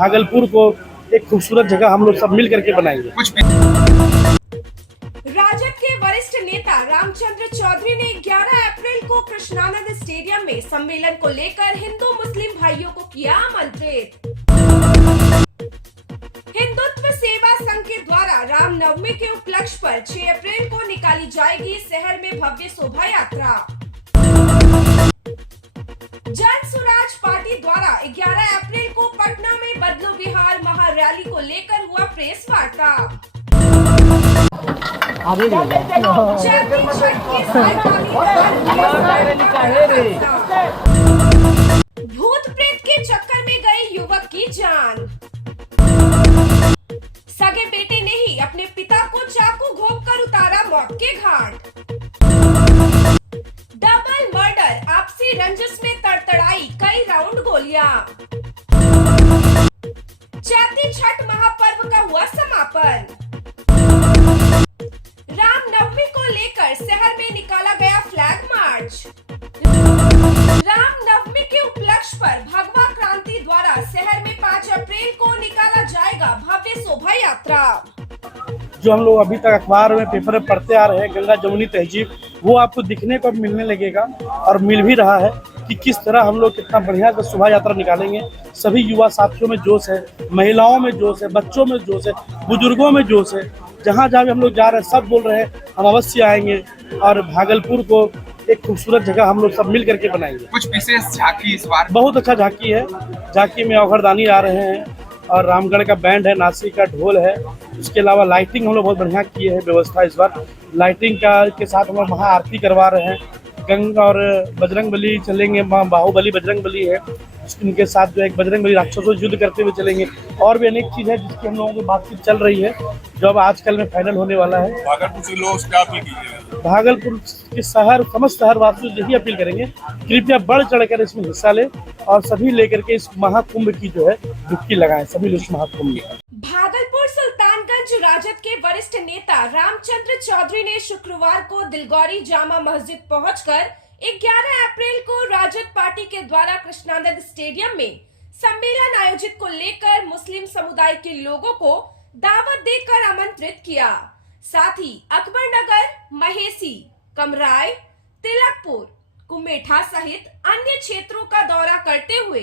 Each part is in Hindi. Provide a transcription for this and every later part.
भागलपुर को एक खूबसूरत जगह हम लोग सब मिल करके बनाएंगे। राजद के वरिष्ठ नेता रामचंद्र चौधरी ने 11 अप्रैल को कृष्णानंद स्टेडियम में सम्मेलन को लेकर हिंदू मुस्लिम भाइयों को किया आमंत्रित। हिंदुत्व सेवा संघ के द्वारा रामनवमी के उपलक्ष्य पर 6 अप्रैल को निकाली जाएगी शहर में भव्य शोभा यात्रा। जन स्वराज पार्टी द्वारा 11 अप्रैल को पटना में बदलो बिहार महारैली को लेकर हुआ प्रेस वार्ता। भूत प्रेत के चक्कर में गए युवक की जान। सगे बेटे ने ही अपने पिता को चाकू घोंपकर उतारा मौत के घाट। डबल मर्डर, आपसी रंजिश में तड़तड़ाई कई राउंड गोलियां। चैती छठ महापर्व का हुआ समापन। रामनवमी को लेकर शहर में निकाला गया फ्लैग मार्च। रामनवमी के उपलक्ष्य पर भगवा क्रांति द्वारा शहर में 5 अप्रैल को निकाला जाएगा भव्य शोभा यात्रा। जो हम लोग अभी तक अखबार में पेपर में पढ़ते आ रहे हैं, गंगा जमुनी तहजीब, वो आपको दिखने को मिलने लगेगा और मिल भी रहा है कि किस तरह हम लोग कितना बढ़िया से शोभा यात्रा निकालेंगे। सभी युवा साथियों में जोश है, महिलाओं में जोश है, बच्चों में जोश है, बुजुर्गों में जोश है। जहाँ जहाँ भी हम लोग जा रहे हैं सब बोल रहे हैं हम अवश्य आएंगे और भागलपुर को एक खूबसूरत जगह हम लोग सब मिल करके बनाएंगे। कुछ विशेष झांकी इस बार बहुत अच्छा झांकी है। झांकी में अवघरदानी आ रहे हैं और रामगढ़ का बैंड है, नासिक का ढोल है। उसके अलावा लाइटिंग हम लोग बहुत बढ़िया किए हैं व्यवस्था। इस बार लाइटिंग का के साथ हम लोग महाआरती करवा रहे हैं। गंगा और बजरंग बली चलेंगे, बाहुबली बजरंग बली है, इनके साथ जो एक बजरंग बली राक्षसों से युद्ध करते हुए चलेंगे। और भी अनेक चीज़ है जिसकी हम लोगों की बातचीत चल रही है जो अब आजकल में फाइनल होने वाला है। भागलपुर से लोग क्या अपील कीजिएगा? भागलपुर के समस्त शहर वासियों से यही अपील करेंगे कृपया बढ़ चढ़कर इसमें हिस्सा लें और सभी लेकर के इस महाकुंभ की जो है डुबकी लगाएं, सभी लोग इस महाकुंभ में। भागलपुर सुल्तानगंज राजद के वरिष्ठ नेता रामचंद्र चौधरी ने शुक्रवार को दिलगौरी जामा मस्जिद पहुंचकर 11 अप्रैल को राजद पार्टी के द्वारा कृष्णानंद स्टेडियम में सम्मेलन आयोजित को लेकर मुस्लिम समुदाय के लोगों को दावत देकर आमंत्रित किया। साथ ही अकबरनगर, महेसी, कमराय, तिलकपुर, कुमेठा सहित अन्य क्षेत्रों का दौरा करते हुए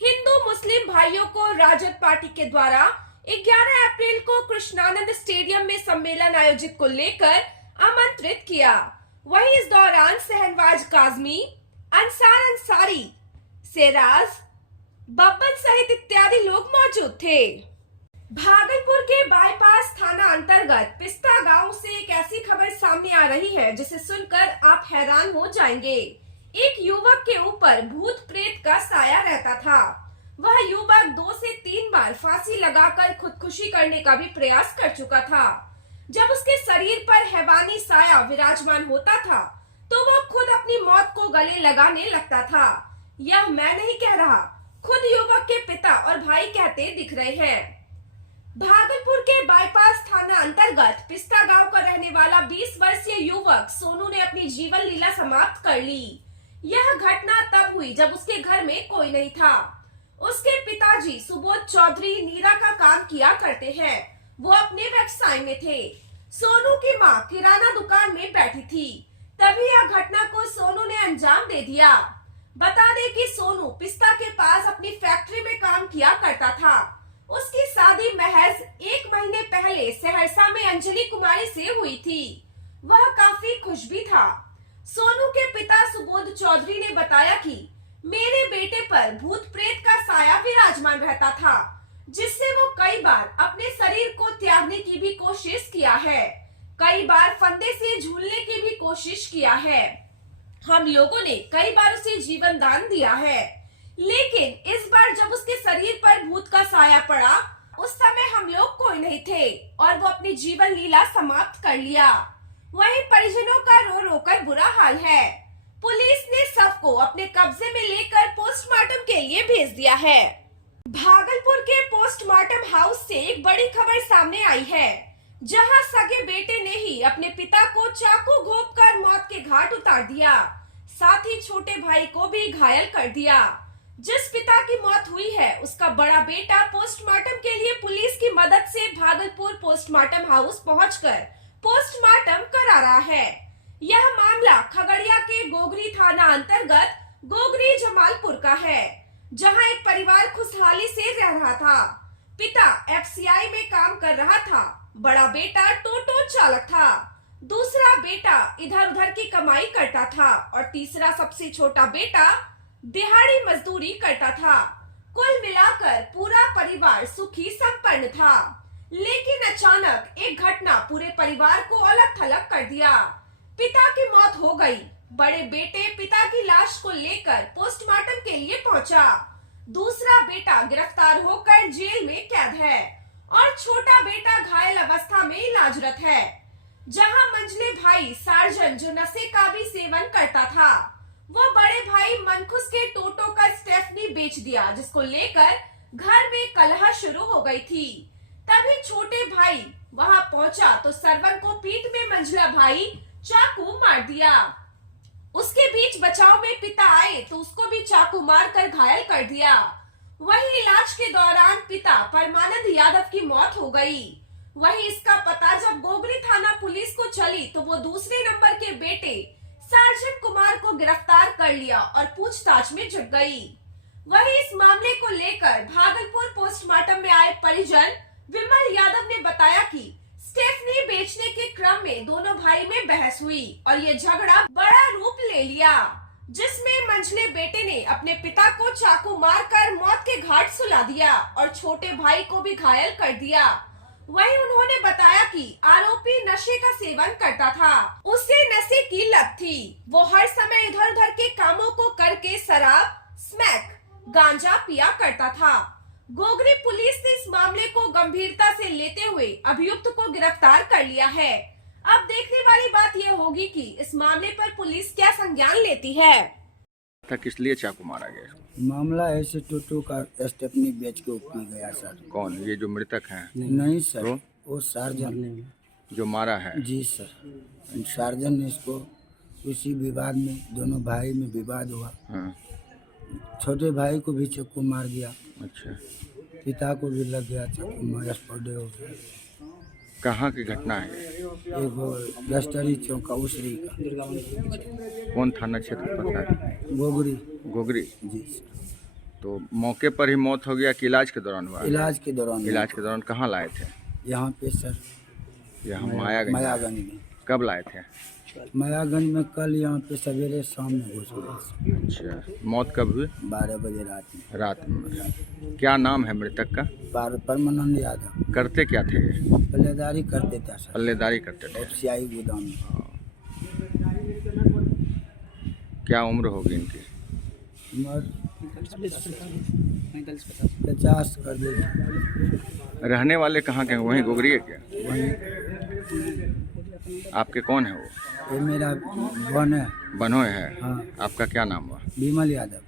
हिंदू मुस्लिम भाइयों को राजद पार्टी के द्वारा 11 अप्रैल को कृष्णानंद स्टेडियम में सम्मेलन आयोजित को लेकर आमंत्रित किया। वहीं इस दौरान शहनवाज काजमी, अंसार अंसारी, सेराज, बब्बन सहित इत्यादि लोग मौजूद थे। भागलपुर के बाईपास थाना अंतर्गत पिस्ता गांव से एक ऐसी खबर सामने आ रही है जिसे सुनकर आप हैरान हो जाएंगे। एक युवक के ऊपर भूत प्रेत का साया रहता था। वह युवक 2 से 3 बार फांसी लगाकर खुदकुशी करने का भी प्रयास कर चुका था। जब उसके शरीर पर हैवानी साया विराजमान होता था तो वह खुद अपनी मौत को गले लगाने लगता था। यह मैं नहीं कह रहा, खुद युवक के पिता और भाई कहते दिख रहे हैं। भागलपुर के बाईपास थाना अंतर्गत पिस्ता गांव का रहने वाला 20 वर्षीय युवक सोनू ने अपनी जीवन लीला समाप्त कर ली। यह घटना तब हुई जब उसके घर में कोई नहीं था। उसके पिताजी सुबोध चौधरी नीरा का काम किया करते हैं। वो अपने व्यवसाय में थे। सोनू की मां किराना दुकान में बैठी थी। तभी यह घटना को सोनू ने अंजाम दे दिया। बता दें कि सोनू पिस्ता के पास अपनी फैक्ट्री में काम किया करता था। उसकी शादी महज 1 महीने पहले सहरसा में अंजलि कुमारी से हुई थी। वह काफी खुश भी था। सोनू के पिता सुबोध चौधरी ने बताया कि मेरे बेटे पर भूत प्रेत का साया विराजमान रहता था, जिससे वो कई बार अपने शरीर को त्यागने की भी कोशिश किया है। कई बार फंदे से झूलने की भी कोशिश किया है। हम लोगों ने कई बार उसे जीवन दान दिया है, लेकिन इस बार जब उसके शरीर पर भूत का साया पड़ा उस समय हम लोग कोई नहीं थे और वो अपनी जीवन लीला समाप्त कर लिया। वहीं परिजनों का रो रो कर बुरा हाल है। पुलिस ने शव को अपने कब्जे में लेकर पोस्टमार्टम के लिए भेज दिया है। भागलपुर के पोस्टमार्टम हाउस से एक बड़ी खबर सामने आई है, जहां सगे बेटे ने ही अपने पिता को चाकू घोंपकर मौत के घाट उतार दिया। साथ ही छोटे भाई को भी घायल कर दिया। जिस पिता की मौत हुई है उसका बड़ा बेटा पोस्टमार्टम के लिए पुलिस की मदद से भागलपुर पोस्टमार्टम हाउस पहुंचकर पोस्टमार्टम करा रहा है। यह मामला खगड़िया के गोगरी थाना अंतर्गत गोगरी जमालपुर का है, जहां एक परिवार खुशहाली से रह रहा था। पिता एफसीआई में काम कर रहा था, बड़ा बेटा टोटो चालक था, दूसरा बेटा इधर उधर की कमाई करता था और तीसरा सबसे छोटा बेटा दिहाड़ी मजदूरी करता था। कुल मिलाकर पूरा परिवार सुखी संपन्न था। लेकिन अचानक एक घटना पूरे परिवार को अलग थलग कर दिया। पिता की मौत हो गई। बड़े बेटे पिता की लाश को लेकर पोस्टमार्टम के लिए पहुंचा। दूसरा बेटा गिरफ्तार होकर जेल में कैद है और छोटा बेटा घायल अवस्था में इलाजरत है। जहां मंझले भाई सार्जन जो नशे का भी सेवन करता था, वो बड़े भाई मनखुश के टोटो का स्टेफनी बेच दिया, जिसको लेकर घर में कलह शुरू हो गई थी। तभी छोटे भाई वहां पहुंचा तो सरवन को पीठ में मंझला भाई चाकू मार दिया। उसके बीच बचाव में पिता आए तो उसको भी चाकू मारकर घायल कर दिया। वहीं इलाज के दौरान पिता परमानंद यादव की मौत हो गई। वहीं इसका पता जब गोगरी थाना पुलिस को चली तो वो दूसरे नंबर के बेटे सार्जन कुमार को गिरफ्तार कर लिया और पूछताछ में जुट गई। वहीं इस मामले को लेकर भागलपुर पोस्टमार्टम में आए परिजन विमल यादव ने बताया कि स्टेफनी बेचने के क्रम में दोनों भाई में बहस हुई और ये झगड़ा बड़ा रूप ले लिया, जिसमें मंझले बेटे ने अपने पिता को चाकू मारकर मौत के घाट सुला दिया और छोटे भाई को भी घायल कर दिया। वहीं उन्होंने बताया कि आरोपी नशे का सेवन करता था, उसे नशे की लत थी। वो हर समय इधर उधर के कामों को करके शराब, स्मैक, गांजा पिया करता था। गोगरी पुलिस ने इस मामले को गंभीरता से लेते हुए अभियुक्त को गिरफ्तार कर लिया है। अब देखने वाली बात यह होगी कि इस मामले पर पुलिस क्या संज्ञान लेती है। किस लिए चाकू मारा गया? मामला ऐसे टोटो का स्टेपनी बेच के पी गया सर। कौन? ये जो मृतक हैं? नहीं सर, तो? वो सार्जन जो मारा है? जी सर, सार्जन ने इसको उसी विवाद में, दोनों भाई में विवाद हुआ। हाँ। छोटे भाई को भी चाकू मार दिया। अच्छा। पिता को भी लग गया चाकू, मार स्पॉटे हो गया। कहाँ की घटना है? एक गस्टरी चौका उसरी का। कौन थाना क्षेत्र पड़ता है? गोगरी। गोगरी जी सर। तो मौके पर ही मौत हो गया कि इलाज के दौरान हुआ? इलाज के दौरान। इलाज के दौरान कहाँ लाए थे? यहाँ पे सर, यहाँ मायागंज में। कब लाए थे? मायागंज में कल, यहाँ पे सवेरे शाम में घुस गए। अच्छा, मौत कब हुई? 12 बजे रात में। रात में। क्या नाम है मृतक का? परमानंद यादव। करते क्या थे? पल्लेदारी करते थे सर। पल्लेदारी करते थे। एफसीआई गोदाम में। क्या उम्र होगी इनकी? उम्र 50 कर दे। रहने वाले कहाँ के हैं? वहीं गोगरी है क्या? वहीं। आपके कौन है वो? ये मेरा बन है। बनोय है? हाँ। आपका क्या नाम हुआ? विमल यादव।